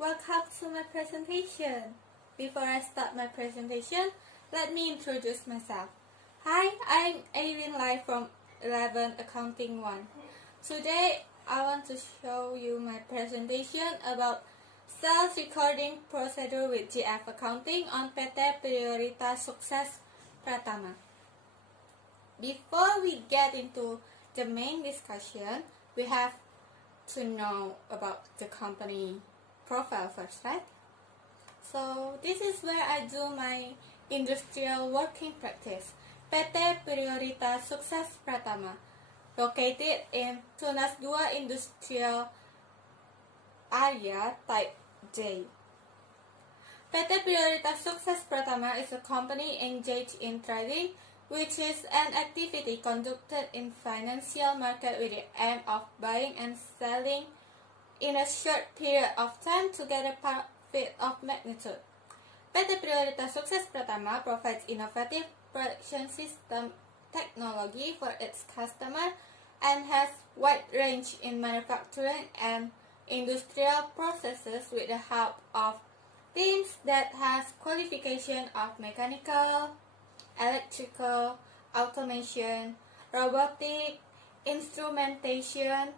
welcome to my presentation. Before I start my presentation, let me introduce myself. Hi, I'm Aileen Lai from 11 Accounting 1. Today, I want to show you my presentation about sales recording procedure with GF Accounting on PT Prioritas Sukses Pratama. Before we get into the main discussion, we have to know about the company profile first, right? So this is where I do my industrial working practice. PT Prioritas Sukses Pratama, located in Tunas 2 Industrial Area Type J. PT Prioritas Sukses Pratama is a company engaged in trading, which is an activity conducted in financial market with the aim of buying and selling in a short period of time to get a profit of magnitude. PT Prioritas Sukses Pratama provides innovative production system technology for its customer and has wide range in manufacturing and industrial processes with the help of teams that has qualification of mechanical, electrical, automation, robotic, instrumentation,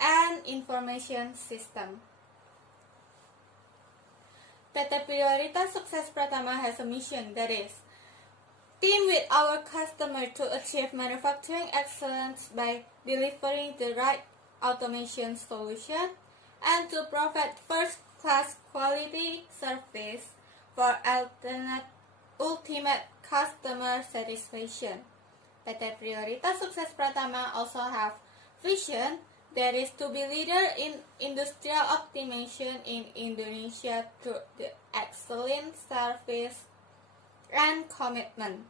and information system. PT Prioritas Sukses Pratama has a mission that is team with our customer to achieve manufacturing excellence by delivering the right automation solution and to provide first-class quality service for ultimate customer satisfaction. PT Prioritas Sukses Pratama also have vision that is to be leader in industrial optimization in Indonesia through the excellent service and commitment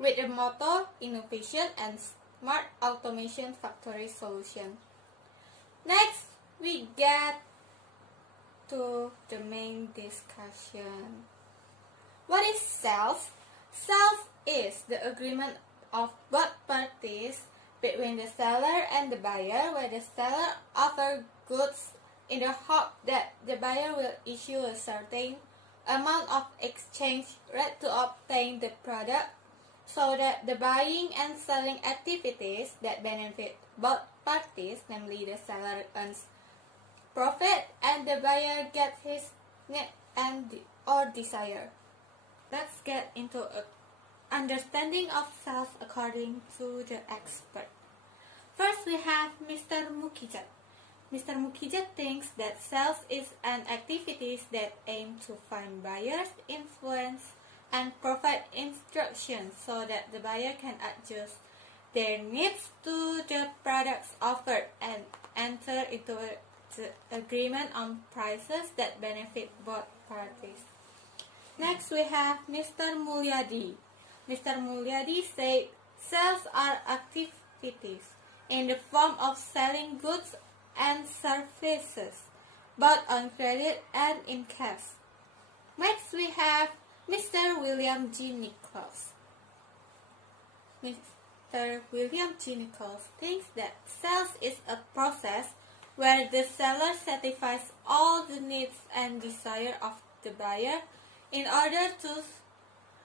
with the motto innovation and smart automation factory solution. Next, we get to the main discussion. What is sales? Sales is the agreement of both parties between the seller and the buyer, where the seller offers goods in the hope that the buyer will issue a certain amount of exchange rate to obtain the product, so that the buying and selling activities that benefit both parties, namely the seller earns profit and the buyer gets his need and or desire. Let's get into an understanding of sales according to the expert. First, we have Mr. Mukijat. Mr. Mukijat thinks that sales is an activity that aims to find buyers, influence, and provide instructions so that the buyer can adjust their needs to the products offered and enter into an agreement on prices that benefit both parties. Next, we have Mr. Mulyadi. Mr. Mulyadi said sales are activities in the form of selling goods and services, both on credit and in cash. Next, we have Mr. William G. Nichols. Mr. William G. Nichols thinks that sales is a process where the seller satisfies all the needs and desire of the buyer in order to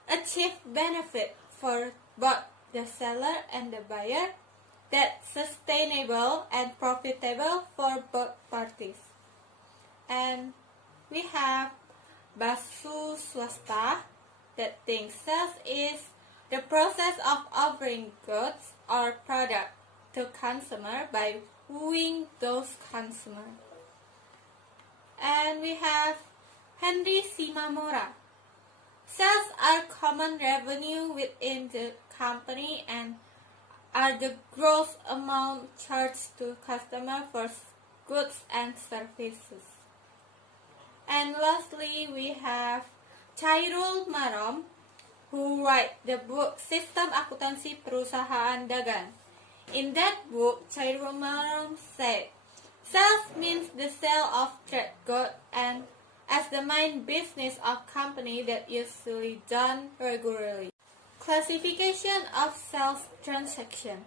achieve benefit for both the seller and the buyer that's sustainable and profitable for both parties. And we have Basu Swasta that thinks sales is the process of offering goods or product to consumer by wooing those consumers. And we have Henry Simamora. Sales are common revenue within the company and are the gross amount charged to customer for goods and services. And lastly, we have Chairul Marom, who wrote the book Sistem Akuntansi Perusahaan Dagang. In that book, Chairul Marom said, sales means the sale of trade goods and as the main business of company that usually done regularly. Classification of sales transaction.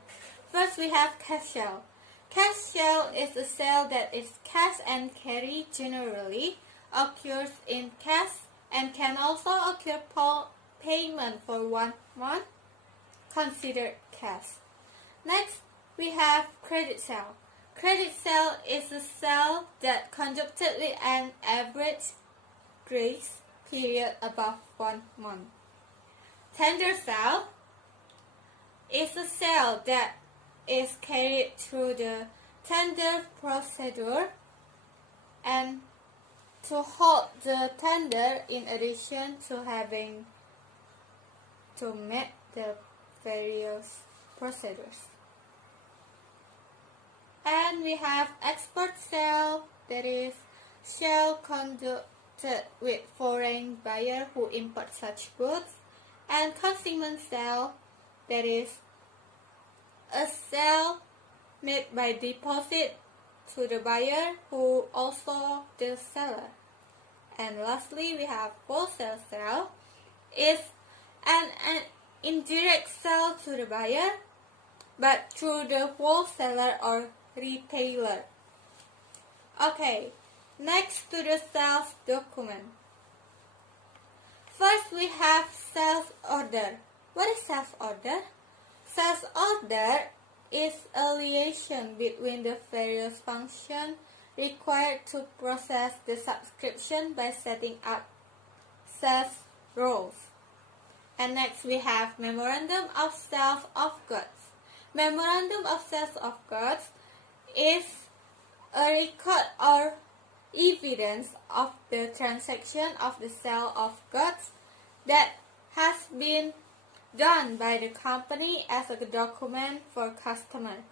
First, we have cash sale. Cash sale is a sale that is cash and carry generally occurs in cash and can also occur payment for 1 month, considered cash. Next, we have credit sale. Credit sale is a sale that conducted with an average grace period above 1 month. Tender sale is a sale that is carried through the tender procedure and to hold the tender in addition to having to meet the various procedures. And we have export sale, that is sale conducted with foreign buyer who import such goods, and consignment sale, that is a sale made by deposit to the buyer who also the seller. And lastly, we have wholesale sale, is an indirect sale to the buyer, but through the wholesaler or retailer. Okay, next to the sales document. First, we have sales order. What is sales order? Sales order is a liaison between the various functions required to process the subscription by setting up sales roles. And next we have memorandum of sales of goods. Memorandum of sales of goods is a record or evidence of the transaction of the sale of goods that has been done by the company as a document for customer.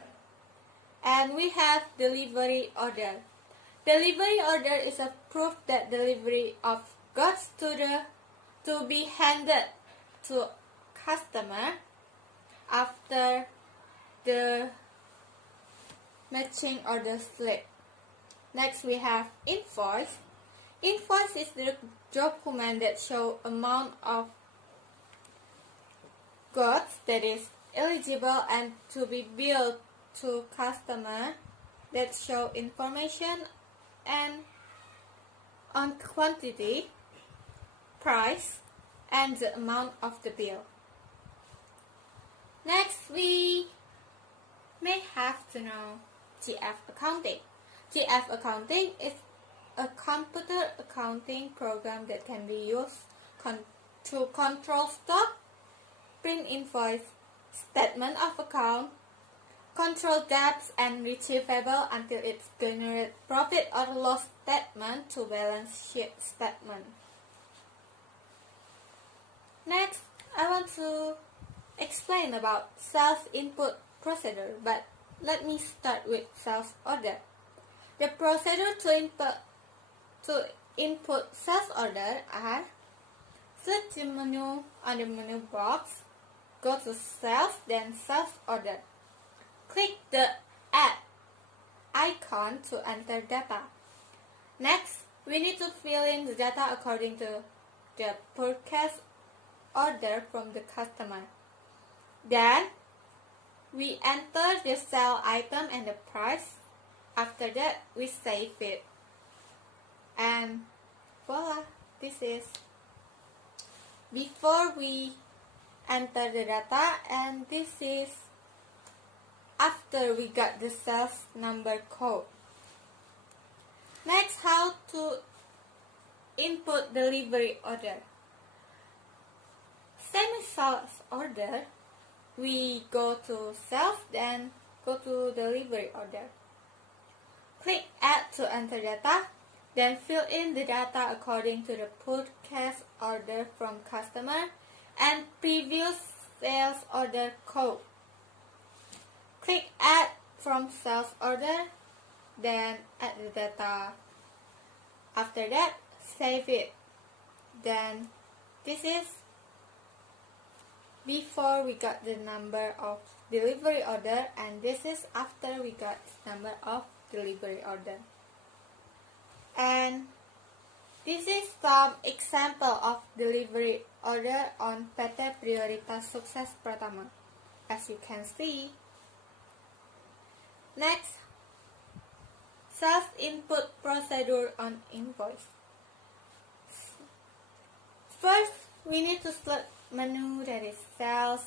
And we have delivery order. Delivery order is a proof that delivery of goods to be handed to customer after the matching order slip. Next we have invoice. Invoice is the document that shows amount of goods that is eligible and to be billed to customer, that show information and on quantity, price, and the amount of the bill. Next, we may have to know GF accounting. GF accounting is a computer accounting program that can be used to control stock, print invoice, statement of account, control debts and receivable until it generates profit or loss statement to balance sheet statement. Next, I want to explain about sales input procedure, but let me start with sales order. The procedure to input sales order are: select the menu on the menu box, go to sales, then sales order. Click the add icon to enter data. Next, we need to fill in the data according to the purchase order from the customer. Then, we enter the sale item and the price. After that, we save it. And voila, this is before we enter the data, and this is after we got the sales number code. Next, how to input delivery order. Same as sales order, we go to sales, then go to delivery order. Click add to enter data, then fill in the data according to the purchase order from customer and previous sales order code. Click add from sales order, then add the data. After that, save it. Then this is before we got the number of delivery order, and this is after we got number of delivery order. And this is some example of delivery order on PT Prioritas Sukses Pratama, as you can see. Next, sales input procedure on invoice. First, we need to select menu that is cells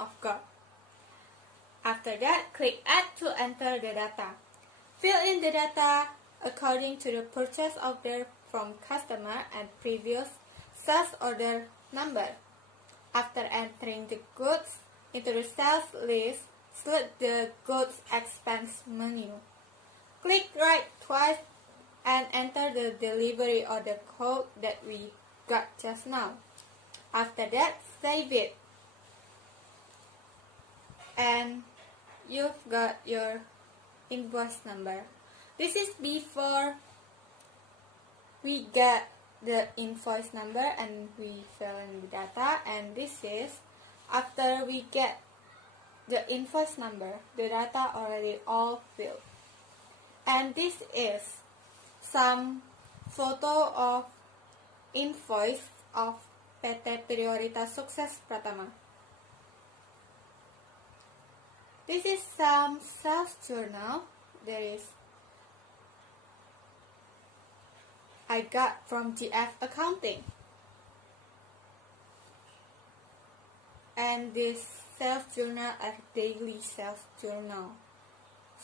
of God. After that, click Add to enter the data. Fill in the data according to the purchase order from customer and previous sales order number. After entering the goods into the sales list, select the goods expense menu. Click right twice and enter the delivery order code that we got just now. After that, save it. And you've got your invoice number. This is before we get the invoice number and we fill in the data, and this is after we get the invoice number, the data already all filled. And this is some photo of invoice of PT Prioritas Sukses Pratama. This is some sales journal I got from GF Accounting. And this sales journal are daily sales journal.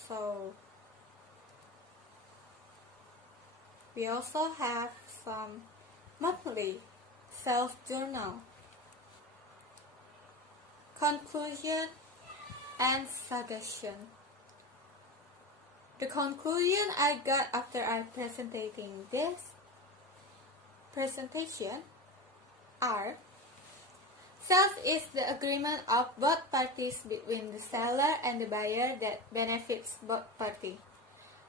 So we also have some monthly sales journal. Conclusion and suggestion. The conclusion I got after I presenting this presentation are: sales is the agreement of both parties between the seller and the buyer that benefits both parties.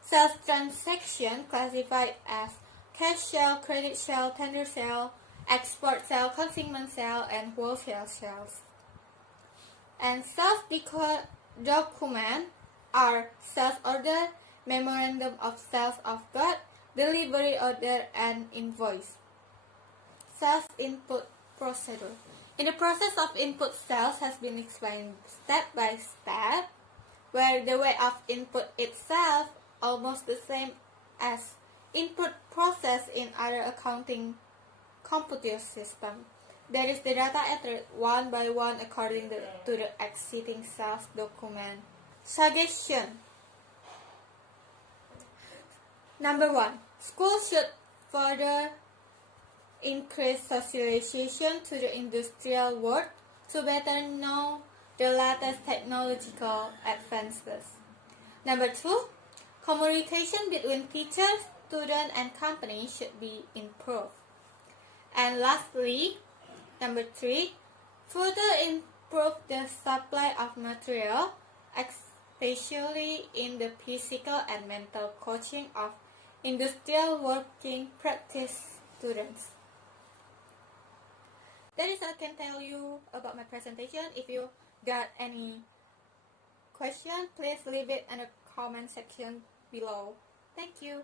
Sales transaction classified as cash sale, credit sale, tender sale, export sale, consignment sale, and wholesale sales. And sales document are sales order, memorandum of sales of goods, delivery order, and invoice. Sales input procedure. In the process of input, sales has been explained step by step, where the way of input itself almost the same as input process in other accounting computer system. There is the data entered one by one according to the existing sales document. Suggestion. Number 1. Schools should further increase socialization to the industrial world to better know the latest technological advances. Number 2. Communication between teachers, students, and companies should be improved. And lastly, number 3. Further improve the supply of material, especially in the physical and mental coaching of industrial working practice students. That is all I can tell you about my presentation. If you got any question, please leave it in the comment section below. Thank you.